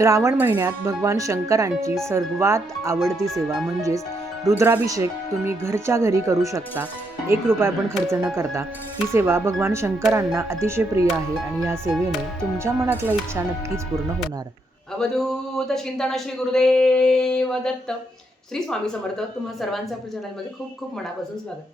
श्रावण महिन्यात भगवान शंकरांची सर्वात आवडती सेवा म्हणजेच रुद्राभिषेक तुम्ही घरच्या घरी करू शकता. 1 रुपया पण खर्च न करता. ही सेवा भगवान शंकरांना अतिशय प्रिय आहे आणि या सेवेने तुमच्या मनातल्या इच्छा नक्कीच पूर्ण होणार. अवधूत चिंतन श्री गुरुदेव दत्त. श्री स्वामी समर्थ. तुम्हा सर्वांचं आपल्या चॅनलमध्ये खूप खूप मनापासून स्वागत.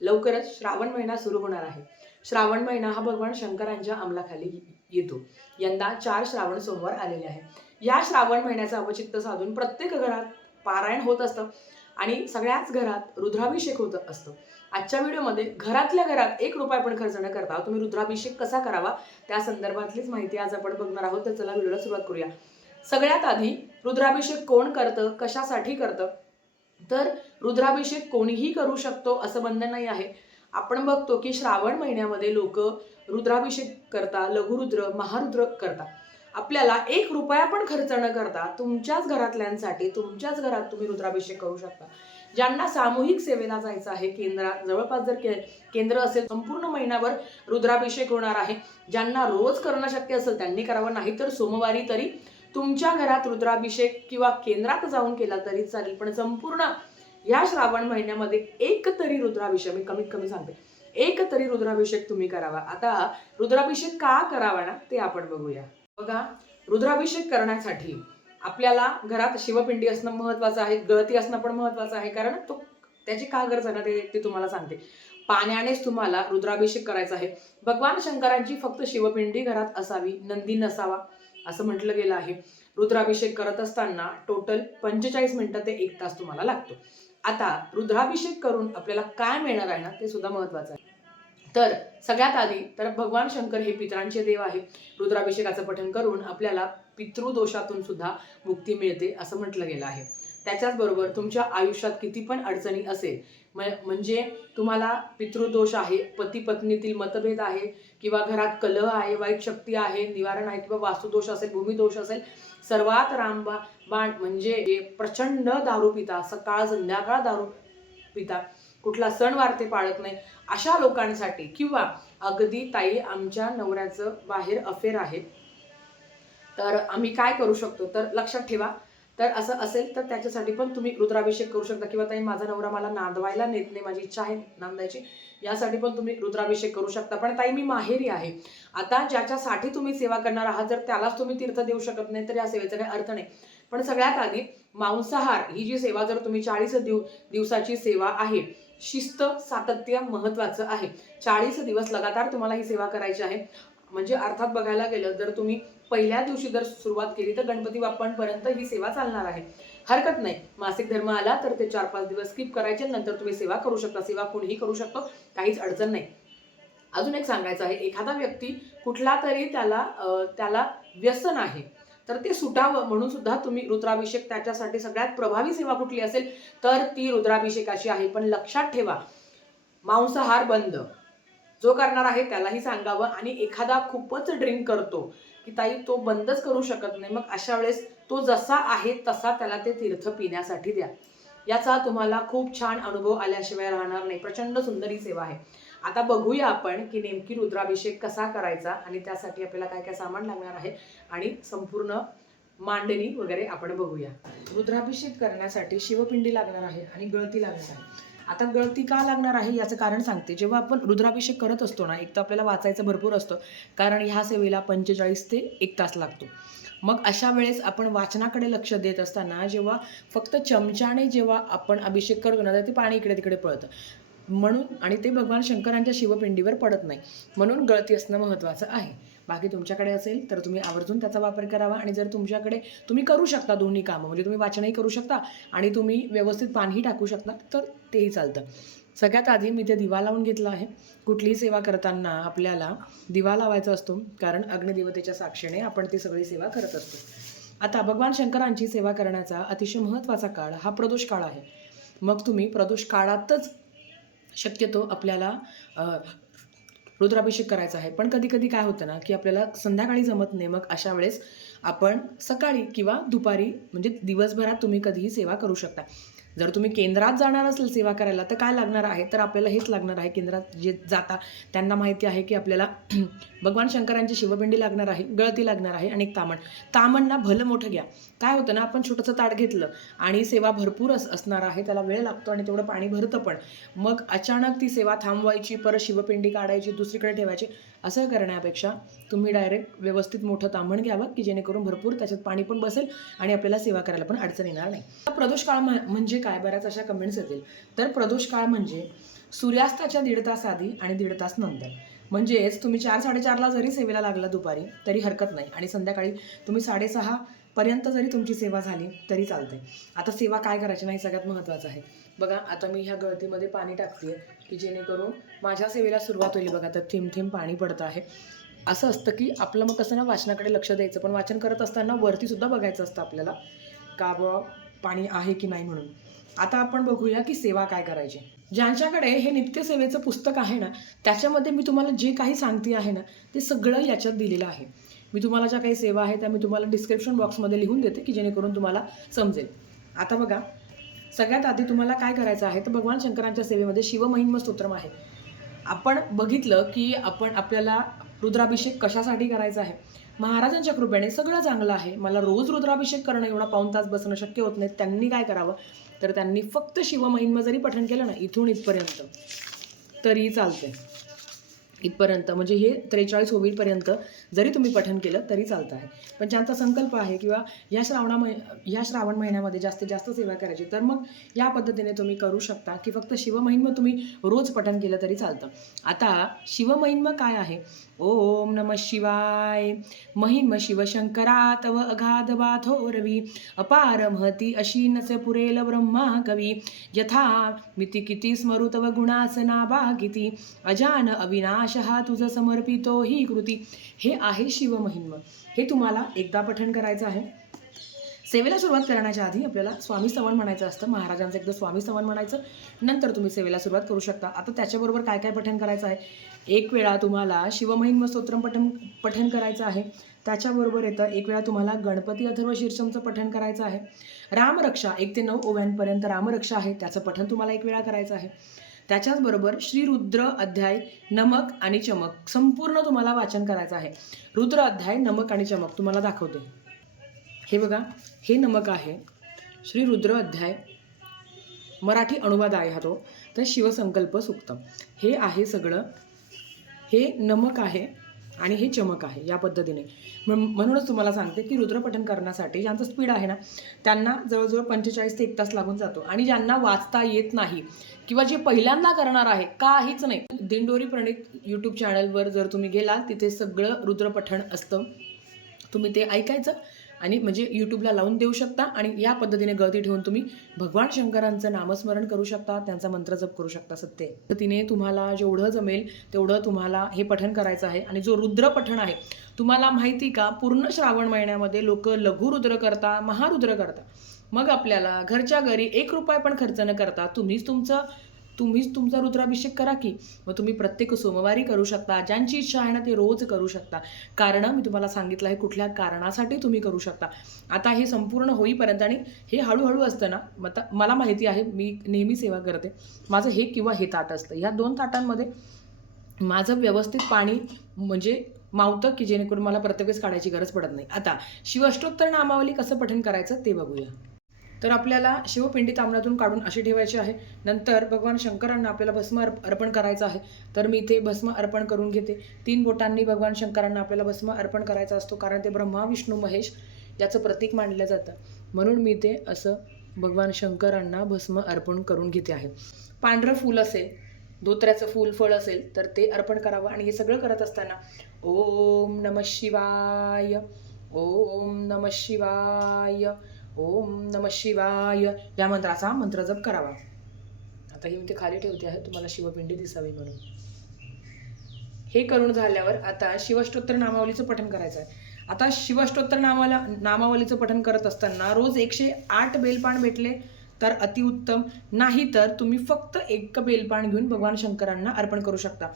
लवकरच श्रावण महिना सुरू होणार आहे. श्रावण महिना हा भगवान शंकरांच्या अंमलाखाली येतो. यंदा 4 श्रावण सोमवार आलेले आहे. या श्रावण महिन्याचं अवचित्त साधून प्रत्येक घरात पारायण होत असतं आणि सगळ्याच घरात रुद्राभिषेक होत असतो. आजच्या व्हिडिओमध्ये घरातल्या घरात 1 रुपया पण खर्च न करता तुम्ही रुद्राभिषेक कसा करावा त्या संदर्भातलीच माहिती आज आपण बघणार आहोत. तर चला व्हिडिओला सुरुवात करूया. सगळ्यात आधी रुद्राभिषेक कोण करतं, कशासाठी करतं? तर रुद्राभिषेक कोणीही करू शकतो असं बंधन नाही आहे. आपण बघतो की श्रावण महिन्यामध्ये लोक रुद्राभिषेक करता, लघुरुद्र, महारुद्र करता. आपल्याला 1 रुपया पण खर्च न करता तुमच्याच घरातल्यांसाठी तुमच्याच घरात तुम्ही रुद्राभिषेक करू शकता. ज्यांना सामूहिक सेवेला जायचं आहे, केंद्रात जवळपास जर केंद्र असेल, संपूर्ण महिनाभर रुद्राभिषेक होणार आहे. ज्यांना रोज करणं शक्य असेल त्यांनी करावं, नाही तर सोमवारी तरी तुमच्या घरात रुद्राभिषेक किंवा केंद्रात जाऊन केला तरी चालेल. पण संपूर्ण या श्रावण महिन्यामध्ये एक तरी रुद्राभिषेक, मी कमीत कमी सांगते, एक तरी रुद्राभिषेक तुम्ही करावा. आता रुद्राभिषेक का करावा ना ते आपण बघूया. बघा, रुद्राभिषेक करण्यासाठी आपल्याला घरात शिवपिंडी असणं महत्वाचं आहे, गळती असणं पण महत्वाचं आहे. कारण त्याची का गरज आहे ना ते तुम्हाला सांगते. पाण्यानेच तुम्हाला रुद्राभिषेक करायचा आहे. भगवान शंकरांची फक्त शिवपिंडी घरात असावी, नंदी नसावा असं म्हटलं गेलं आहे. रुद्राभिषेक करत असताना टोटल 45 मिनिटं ते 1 तास तुम्हाला लागतो. आता रुद्राभिषेक करून आपल्याला काय मिळणार आहे ना ते सुद्धा महत्वाचं आहे. तर सगळ्यात आधी तर भगवान शंकर हे पितरांचे देव आहे. रुद्राभिषेकाचं पठण करून आपल्याला पितृदोषातून सुद्धा मुक्ती मिळते असं म्हटलं गेलं आहे. त्याच्याच बरोबर तुमच्या आयुष्यात किती पण अडचणी असेल, म्हणजे तुम्हाला पितृदोष आहे, पती पत्नीतील मतभेद आहे, किंवा घरात कलह आहे, वाईट शक्ती आहे, निवारण आहे, किंवा वास्तुदोष असेल, भूमिदोष असेल, सर्वात रामबाण म्हणजे प्रचंड दारू पिता, सकाळ संध्याकाळ दारू पिता, कुठला सणवार ते पाळत नाही, अशा लोकांसाठी, किंवा अगदी ताई आमच्या नवऱ्याचं बाहेर अफेअर आहे तर आम्ही काय करू शकतो, तर लक्षात ठेवा. तर असं असेल तर त्याच्यासाठी पण तुम्ही रुद्राभिषेक करू शकता. किंवा ताई माझा नवरा मला नांदवायला नेत नाही, माझी इच्छा आहे नांदायची, यासाठी पण तुम्ही रुद्राभिषेक करू शकता. पण ताई मी माहेरी आहे. आता ज्याच्यासाठी तुम्ही सेवा करणार आहात जर त्यालाच तुम्ही तीर्थ देऊ शकत नाही तर या सेवेचा काही अर्थ नाही. पण सगळ्यात आधी मांसाहार ही जी सेवा जर तुम्ही 40 दिवसाची सेवा आहे, शिस्त सातत्य महत्वाचं आहे. 40 दिवस लगातार तुम्हाला ही सेवा करायची आहे. म्हणजे अर्थात बघायला गेलं जर तुम्ही पहिल्या दिवशी जर सुरुवात केली तर गणपती बाप्पांपर्यंत ही सेवा चालणार आहे. हरकत नाही, मासिक धर्म आला तर ते 4-5 दिवस स्किप करायचे, नंतर तुम्ही सेवा करू शकता. सेवा कोणीही करू शकतो, काहीच अडचण नाही. अजून एक सांगायचं आहे, एखादा व्यक्ती कुठला तरी त्याला व्यसन आहे तर ते सुटावं म्हणून सुद्धा तुम्ही रुद्राभिषेक, त्याच्यासाठी सगळ्यात प्रभावी सेवा कुठली असेल तर ती रुद्राभिषेकाची आहे. पण लक्षात ठेवा, मांसाहार बंद. जो करणार आहे त्यालाही सांगावं. आणि एखादा खूपच ड्रिंक करतो की ताई तो बंदच करू शकत नाही, मग अशा वेळेस तो जसा आहे तसा त्याला ते तीर्थ पिण्यासाठी द्या. याचा तुम्हाला खूप छान अनुभव आल्याशिवाय राहणार नाही. प्रचंड सुंदर ही सेवा आहे. आता बघूया आपण की नेमकी रुद्राभिषेक कसा करायचा आणि त्यासाठी आपल्याला काय काय सामान लागणार आहे आणि संपूर्ण मांडणी वगैरे आपण बघूया. रुद्राभिषेक करण्यासाठी शिवपिंडी लागणार आहे आणि गळती लागणार आहे. आता गळती का लागणार आहे याचं कारण सांगते. जेव्हा आपण रुद्राभिषेक करत असतो ना, एक तर आपल्याला वाचायचं भरपूर असतं, कारण ह्या सेवेला 45 ते 1 तास लागतो. मग अशा वेळेस आपण वाचनाकडे लक्ष देत असताना जेव्हा फक्त चमच्याने जेव्हा आपण अभिषेक करतो ना तर ते पाणी इकडे तिकडे पळतं, म्हणून, आणि ते भगवान शंकरांच्या शिवपिंडीवर पडत नाही, म्हणून गळती असणं महत्त्वाचं आहे. बाकी तुमच्याकडे असेल तर तुम्ही आवर्जून त्याचा वापर करावा. आणि जर तुमच्याकडे, तुम्ही करू शकता दोन्ही कामं, म्हणजे तुम्ही वाचनही करू शकता आणि तुम्ही व्यवस्थित पाणीही टाकू शकता, तर तेही चालतं. सगळ्यात आधी मी ते दिवा लावून घेतला आहे. कुठलीही सेवा करताना आपल्याला दिवा लावायचा असतो, कारण अग्निदेवतेच्या साक्षीने आपण ती सगळी सेवा करत असतो. आता भगवान शंकरांची सेवा करण्याचा अतिशय महत्त्वाचा काळ हा प्रदोष काळ आहे. मग तुम्ही प्रदोष काळातच शक्यतो आपल्याला रुद्राभिषेक करायचा आहे. पण कधी कधी काय होतं ना की आपल्याला संध्याकाळी जमत नाही, मग अशा वेळेस आपण सकाळी किंवा दुपारी, म्हणजे दिवसभरात तुम्ही कधीही सेवा करू शकता. जर तुम्ही केंद्रात जाणार असेल सेवा करायला तर काय लागणार आहे, तर आपल्याला हेच लागणार आहे. केंद्रात जे जाता त्यांना माहिती आहे की आपल्याला भगवान शंकरांची शिवपिंडी लागणार आहे, गळती लागणार आहे आणि एक तामण ना भलं मोठं घ्या. काय होतं ना, आपण छोटंसं ताट घेतलं आणि सेवा भरपूर असणार आहे, त्याला वेळ लागतो आणि तेवढं पाणी भरतं पण. मग अचानक ती सेवा थांबवायची, परत शिवपिंडी काढायची, दुसरीकडे ठेवायची, असं करण्यापेक्षा तुम्ही डायरेक्ट व्यवस्थित मोठं तांबण घ्यावं की जेणेकरून भरपूर त्याच्यात पाणी पण बसेल आणि आपल्याला सेवा करायला पण अडचण येणार नाही. प्रदोष काळ म्हणजे काय, बऱ्याच अशा कमेंट्स येतील. तर प्रदोष काळ म्हणजे सूर्यास्ताच्या 1.5 तास आधी आणि 1.5 तास नंतर. म्हणजेच तुम्ही 4-4:30ला जरी सेवेला लागला दुपारी तरी हरकत नाही आणि संध्याकाळी तुम्ही 6:30 पर्यंत जरी तुमची सेवा झाली तरी चालते. आता सेवा काय करायची नाही सगळ्यात महत्त्वाचं आहे. बघा आता मी ह्या गळतीमध्ये पाणी टाकते की जेणेकरून माझ्या सेवेला सुरुवात होईल. बघा तर थेंब थेंब पाणी पडतं आहे. असं असतं की आपलं मग कसं ना वाचनाकडे लक्ष द्यायचं, पण वाचन करत असताना वरती सुद्धा बघायचं असतं आपल्याला का पाणी आहे की नाही म्हणून. आता आपण बघूया की सेवा काय करायची. ज्यांच्याकडे हे नित्यसेवेचं पुस्तक आहे ना, त्याच्यामध्ये मी तुम्हाला जे काही सांगते आहे ना, ते सगळं याच्यात दिलेलं आहे. मी तुम्हाला ज्या काही सेवा आहे त्या मी तुम्हाला डिस्क्रिप्शन बॉक्समध्ये लिहून देते की जेणेकरून तुम्हाला समजेल. आता बघा, सगळ्यात आधी तुम्हाला काय करायचं आहे, तर भगवान शंकरांच्या सेवेमध्ये शिवमहिम्न स्तोत्रम आहे. आपण बघितलं की आपल्याला रुद्राभिषेक कशासाठी करायचा आहे. महाराजांच्या कृपेने सगळं चांगलं आहे. मला रोज रुद्राभिषेक करणं, एवढा पाऊण तास बसणं शक्य होत नाही. त्यांनी काय करावं, तर त्यांनी फक्त शिवमहिम्न जरी पठण केलं ना इथून इथपर्यंत तरी चालतंय. इथपर्यंत म्हणजे हे 43 होईपर्यंत जरी तुम्ही पठण केलं तरी चालतं आहे. पण ज्यांचा संकल्प आहे किंवा या श्रावण महिन्यामध्ये जास्तीत जास्त सेवा करायची, तर मग या पद्धतीने तुम्ही करू शकता की फक्त शिवमहिम्न तुम्ही रोज पठण केलं तरी चालतं. आता शिवमहिम्न काय आहे. ओम नमः शिवाय. महिम शिवशंकरा तव अगाध बाथोरवी, अपार महती अशी नसे पुरेल ब्रह्मा कवी, यथा मिती किती स्मरू तव गुणासना बागिती, अजान अविनाश हा तुझ समर्पितो ही कृती. हे आहे शिवमहिम्न. हे तुम्हाला एकदा पठण करायचं आहे. सेवेला सुरुवात करण्याच्या आधी आपल्याला स्वामी स्तवन म्हणायचं असतं. महाराजांचं एकदा स्वामी स्तवन म्हणायचं, नंतर तुम्ही सेवेला सुरुवात करू शकता. आता त्याच्याबरोबर काय काय पठण करायचं आहे. एक वेळा तुम्हाला शिवमहिम्न स्तोत्रम पठण करायचं आहे. त्याच्याबरोबर येतं एक वेळा तुम्हाला गणपती अथर्व शीर्षमचं पठण करायचं आहे. रामरक्षा 1 ते 9 ओव्यांपर्यंत रामरक्षा आहे, त्याचं पठण तुम्हाला एक वेळा करायचं आहे. त्याच्याचबरोबर श्री रुद्र अध्याय नमक आणि चमक संपूर्ण तुम्हाला वाचन करायचं आहे. रुद्र अध्याय नमक आणि चमक तुम्हाला दाखवते. हे बघा, हे नमक आहे. श्री रुद्र अध्याय मराठी अनुवाद आहे हा तो. तर शिवसंकल्प सूक्त हे आहे सगळं. हे नमक आहे आणि हे चमक आहे. या पद्धतीने म्हणूनच तुम्हाला सांगते की रुद्रपठण करण्यासाठी ज्यांचं स्पीड आहे ना, त्यांना जवळजवळ 45 ते 1 तास लागून जातो. आणि ज्यांना वाचता येत नाही किंवा जे पहिल्यांदा करणार आहे, काहीच नाही, दिंडोरी प्रणित यूट्यूब चॅनलवर जर तुम्ही गेलात तिथे सगळं रुद्रपठण असतं. तुम्ही ते ऐकायचं आणि म्हणजे यूट्यूबला लावून देऊ शकता आणि या पद्धतीने गळती ठेवून तुम्ही भगवान शंकरांचं नामस्मरण करू शकता, त्यांचा मंत्र जप करू शकता. सत्य तर तिने तुम्हाला जेवढं जमेल तेवढं तुम्हाला हे पठण करायचं आहे. आणि जो रुद्र पठण आहे, तुम्हाला माहिती का, पूर्ण श्रावण महिन्यामध्ये लोक लघुरुद्र करता, महारुद्र करता. मग आपल्याला घरच्या घरी 1 रुपया पण खर्च न करता तुम्हीच तुमचा रुद्राभिषेक करा की. मग तुम्ही प्रत्येक सोमवारी करू शकता. ज्यांची इच्छा आहे ना ते रोज करू शकता. कारण मी तुम्हाला सांगितलं आहे कुठल्या कारणासाठी तुम्ही करू शकता. आता हे संपूर्ण होईपर्यंत आणि हे हळूहळू असतं ना, मला माहिती आहे, मी नेहमी सेवा करते. माझं हे किंवा हे ताट असतं. ह्या 2 ताटांमध्ये माझं व्यवस्थित पाणी म्हणजे मावतं की जेणेकरून मला प्रत्येक वेळेस काढायची गरज पडत नाही. आता शिवाष्टोत्तर नामावली कसं पठण करायचं ते बघूया. तर आपल्याला शिवपिंडी तांबण्यातून काढून अशी ठेवायची आहे. नंतर भगवान शंकरांना आपल्याला भस्म अर्पण करायचं आहे. तर मी इथे भस्म अर्पण करून घेते. 3 बोटांनी भगवान शंकरांना आपल्याला भस्म अर्पण करायचा असतो, कारण ते ब्रह्मा विष्णू महेश याचं प्रतीक मानलं जातं. म्हणून मी ते असं भगवान शंकरांना भस्म अर्पण करून घेते आहे. पांढरं फूल असेल, धोत्र्याचं फूल फळ असेल तर ते अर्पण करावं. आणि हे सगळं करत असताना ओम नमः शिवाय, ओम नमः शिवाय, ओम नमः शिवाय या मंत्राचा मंत्रजप करावा. आता ही मी ते खाली ठेवते आहे तुम्हाला शिवपिंडी दिसावी म्हणून. हे करून झाल्यावर आता शिवाष्टोत्तर नामावलीचं पठण करायचं आहे. आता शिवाष्टोत्तर नामावलीचं पठण करत असताना रोज 108 बेलपान भेटले तर अतिउत्तम. नाही तर तुम्ही फक्त 1 बेलपान घेऊन भगवान शंकरांना अर्पण करू शकता.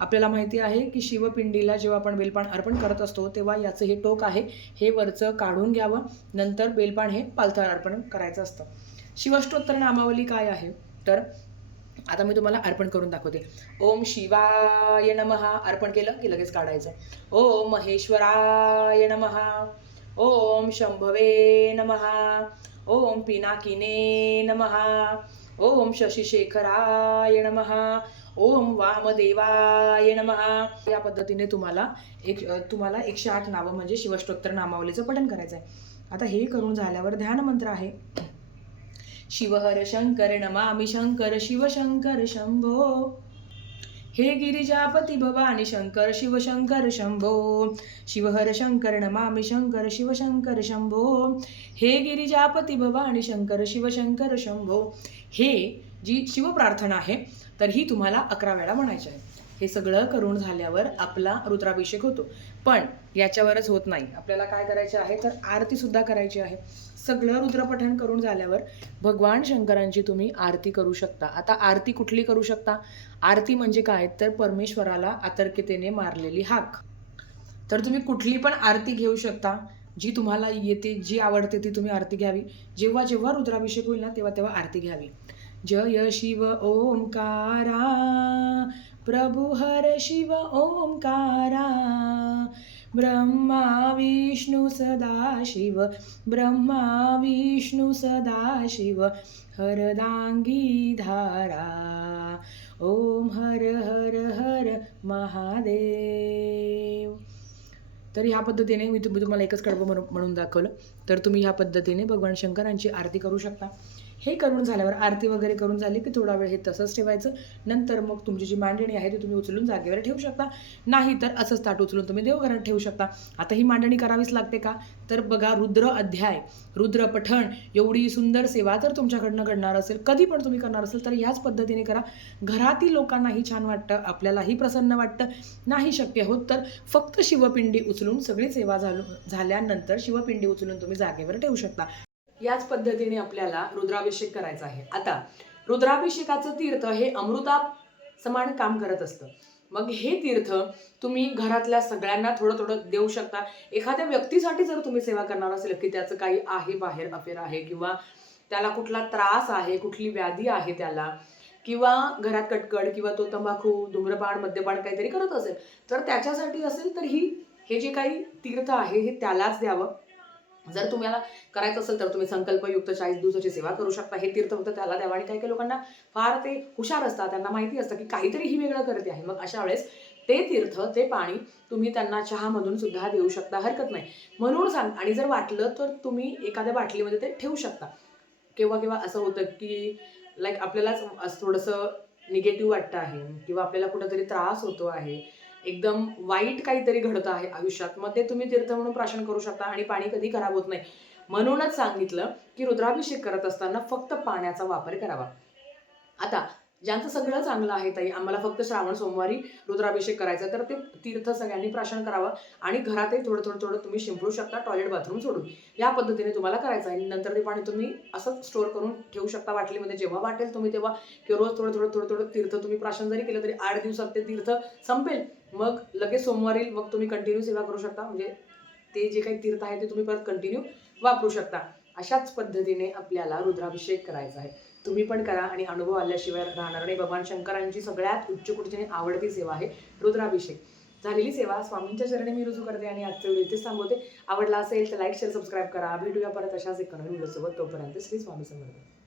आपल्याला माहिती आहे की शिवपिंडीला जेव्हा आपण बेलपान अर्पण करत असतो तेव्हा याचं हे टोक आहे, हे वरचं काढून घ्यावं. नंतर बेलपान हे पालथ्यावर अर्पण करायचं असतं. शिवाष्टोत्तर नामावली काय आहे, तर आता मी तुम्हाला अर्पण करून दाखवते. ओम शिवाय नमः अर्पण केलं की लगेच काढायचं. ओम महेश्वराय नमः. ओम शंभवे नमः. ओम पिनाकिने नमः. ओम शशिशेखराय नमः. ओम वामदेवाय नमः. या पद्धतीने तुम्हाला 108 नावं म्हणजे शिवस्तोत्र नामावलीचं पठण करायचं आहे. आता हे करून झाल्यावर ध्यान मंत्र आहे. शिवहर शंकर नमामि शंकर शिव शंकर शंभो. हे गिरिजापती भवानी शंकर शिव शंकर शंभो. शिवहर शंकर नमामि शंकर शिव शंकर शंभो. हे गिरिजापती भवानी शंकर शिव शंकर शंभो. हे जी शिवप्रार्थना आहे तर ही तुम्हाला 11 वेळा म्हणायची आहे. हे सगळं करून झाल्यावर आपला रुद्राभिषेक होतो. पण याच्यावरच होत नाही, आपल्याला काय करायचे आहे तर आरती सुद्धा करायची आहे. सगळं रुद्रपठण करून झाल्यावर भगवान शंकरांची तुम्ही आरती करू शकता. आता आरती कुठली करू शकता? आरती म्हणजे काय तर परमेश्वराला आतर्क्यतेने मारलेली हाक. तर तुम्ही कुठली पण आरती घेऊ शकता, जी तुम्हाला येते, जी आवडते ती तुम्ही आरती घ्यावी. जेव्हा जेव्हा रुद्राभिषेक होईल ना तेव्हा तेव्हा आरती घ्यावी. जय शिव ओंकारा प्रभु हर शिव ओंकारा. ब्रह्मा विष्णु सदाशिव ब्रह्मा विष्णु सदाशिव हरदांगी धारा. ओम हर हर हर महादेव. तर ह्या पद्धतीने मी तुम्हाला एकच कडवं म्हणून दाखवलं. तर तुम्ही ह्या पद्धतीने भगवान शंकरांची आरती करू शकता. हे करून झाल्यावर आरती वगैरे करून झाली की थोडा वेळ हे तसंच ठेवायचं. नंतर मग तुमची जी मांडणी आहे ती तुम्ही उचलून जागेवर ठेवू शकता. नाही तर असंच ताट उचलून तुम्ही देवघरात ठेवू शकता. आता ही मांडणी करावीच लागते का तर बघा, रुद्र अध्याय, रुद्र पठण, एवढी सुंदर सेवा जर तुमच्याकडनं घडणार असेल, कधी पण तुम्ही करणार असेल तर ह्याच पद्धतीने करा. घरातील लोकांनाही छान वाटतं, आपल्यालाही प्रसन्न वाटतं. नाही शक्य होत तर फक्त शिवपिंडी उचलून सगळी सेवा झाल्यानंतर शिवपिंडी उचलून तुम्ही जागेवर ठेवू शकता. याच पद्धतीने आपल्याला रुद्राभिषेक करायचा आहे. आता रुद्राभिषेकाचं तीर्थ हे अमृता समान काम करत असतं. मग हे तीर्थ तुम्ही घरातल्या सगळ्यांना थोडं थोडं देऊ शकता. एखाद्या व्यक्तीसाठी जर तुम्ही सेवा करणार असेल की त्याचं काही आहे, बाहेर अफेअर आहे, किंवा त्याला कुठला त्रास आहे, कुठली व्याधी आहे त्याला, किंवा घरात कटकट, किंवा तो तंबाखू, धूम्रपान, मद्यपान काहीतरी करत असेल तर त्याच्यासाठी असेल तर हे जे काही तीर्थ आहे हे त्यालाच द्यावं. जर तुम्हाला करायचं असेल तर तुम्ही संकल्पयुक्त 40 दिवसाची सेवा करू शकता. हे तीर्थ फक्त त्याला द्यावं. आणि काही काही लोकांना फार ते हुशार असतात, त्यांना माहिती असतं की काहीतरी ही वेगळं करते आहे. मग अशा वेळेस ते तीर्थ, ते पाणी तुम्ही त्यांना चहामधून सुद्धा देऊ शकता, हरकत नाही. म्हणून सांग. आणि जर वाटलं तर तुम्ही एखाद्या बाटलीमध्ये ते ठेवू शकता. केव्हा केव्हा असं होतं की आपल्यालाच थोडंसं निगेटिव्ह वाटतं आहे, किंवा आपल्याला कुठेतरी त्रास होतो आहे, एकदम वाईट काहीतरी घडत आहे आयुष्यात, मग ते तुम्ही तीर्थ म्हणून प्राशन करू शकता आणि पाणी कधी खराब होत नाही. म्हणूनच सांगितलं की रुद्राभिषेक करत असताना फक्त पाण्याचा वापर करावा. आता ज्यांचं सगळं चांगलं आहे ताई, आम्हाला फक्त श्रावण सोमवारी रुद्राभिषेक करायचा, तर ते तीर्थ सगळ्यांनी प्राशन करावं. आणि घरातही थोडं थोडं थोडं तुम्ही शिंपडू शकता, टॉयलेट बाथरूम सोडून. या पद्धतीने तुम्हाला करायचं आहे. नंतर ते पाणी तुम्ही असंच स्टोअर करून ठेवू शकता बाटलीमध्ये. जेव्हा वाटेल तुम्ही तेव्हा, किंवा रोज थोडं थोडं थोडं थोडं तीर्थ तुम्ही प्राशन जरी केलं तरी 8 दिवसात ते तीर्थ संपेल. मग लगेच सोमवारी मग तुम्ही कंटिन्यू सेवा करू शकता. म्हणजे ते जे काही तीर्थ आहे ते तुम्ही परत कंटिन्यू वापरू शकता. अशाच पद्धतीने आपल्याला रुद्राभिषेक करायचा आहे. तुम्ही पण करा आणि अनुभव आल्याशिवाय राहणार नाही. भगवान शंकरांची सगळ्यात उच्च कुठची आवडती सेवा आहे रुद्राभिषेक. झालेली सेवा स्वामींच्या चरणी मी रुजू करते आणि आजच्या व्हिडिओ इथेच थांबवते. आवडला असेल तर लाईक, शेअर, सबस्क्राईब करा. भेटूया परत अशाच एक नवीन व्हिडिओसोबत. तोपर्यंत श्री स्वामी समर्थ.